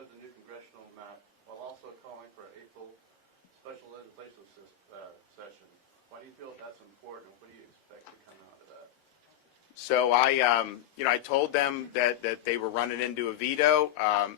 of the new congressional map while also calling for an April special legislative session. Why do you feel that's important? What do you expect to come out of that? So I told them that they were running into a veto,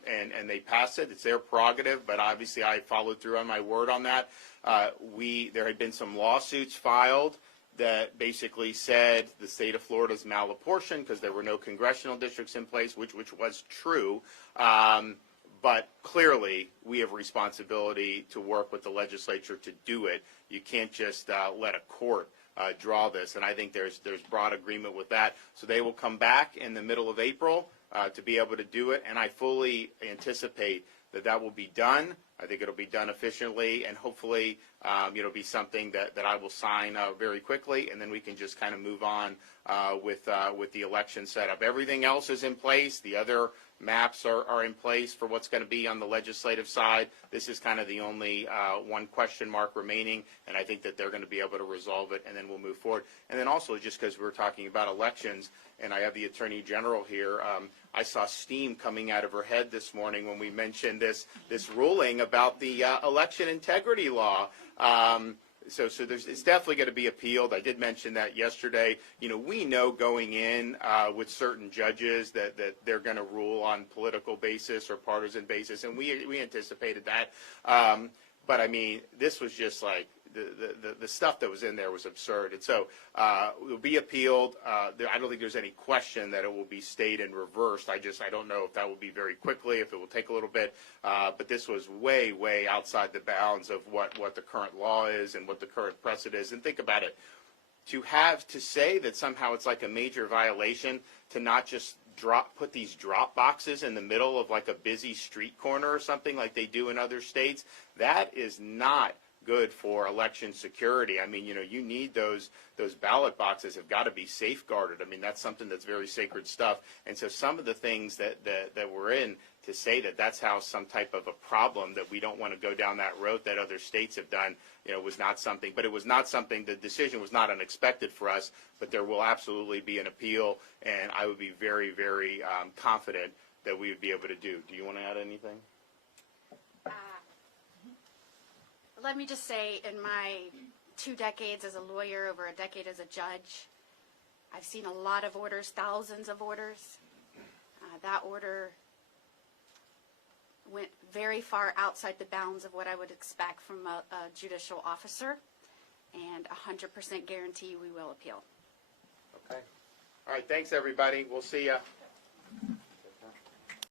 and they passed it. It's their prerogative, but obviously I followed through on my word on that. There had been some lawsuits filed that basically said the state of Florida is malapportioned because there were no congressional districts in place, which was true. But clearly, we have responsibility to work with the legislature to do it. You can't just let a court draw this, and I think there's broad agreement with that. So they will come back in the middle of April to be able to do it, and I fully anticipate that will be done. I think it'll be done efficiently, and hopefully it'll be something that I will sign very quickly, and then we can just kind of move on with the election setup. Everything else is in place. The other maps are in place for what's going to be on the legislative side. This is kind of the only one question mark remaining, and I think that they're going to be able to resolve it, and then we'll move forward. And then also, just because we're talking about elections, and I have the Attorney General here, I saw steam coming out of her head this morning when we mentioned this ruling about the election integrity law. So it's definitely going to be appealed. I did mention that yesterday. We know going in with certain judges that they're going to rule on political basis or partisan basis, and we anticipated that. But I mean, this was just like the stuff that was in there was absurd, and so it will be appealed. I don't think there's any question that it will be stayed and reversed. I don't know if that will be very quickly, if it will take a little bit. But this was way outside the bounds of what the current law is and what the current precedent is. And think about it: to say that somehow it's like a major violation to not just put these drop boxes in the middle of like a busy street corner or something like they do in other states. That is not good for election security. I mean, you need those ballot boxes have got to be safeguarded. I mean, that's something that's very sacred stuff. And so some of the things that we're in, to say that that's how some type of a problem, that we don't want to go down that road that other states have done, was not something. But it was not something, the decision was not unexpected for us, but there will absolutely be an appeal, and I would be very, very confident that we would be able to do. Do you want to add anything? Let me just say, in my 2 decades as a lawyer, over a decade as a judge, I've seen a lot of orders, thousands of orders. That order went very far outside the bounds of what I would expect from a judicial officer, and 100% guarantee we will appeal. Okay. All right, thanks everybody. We'll see you.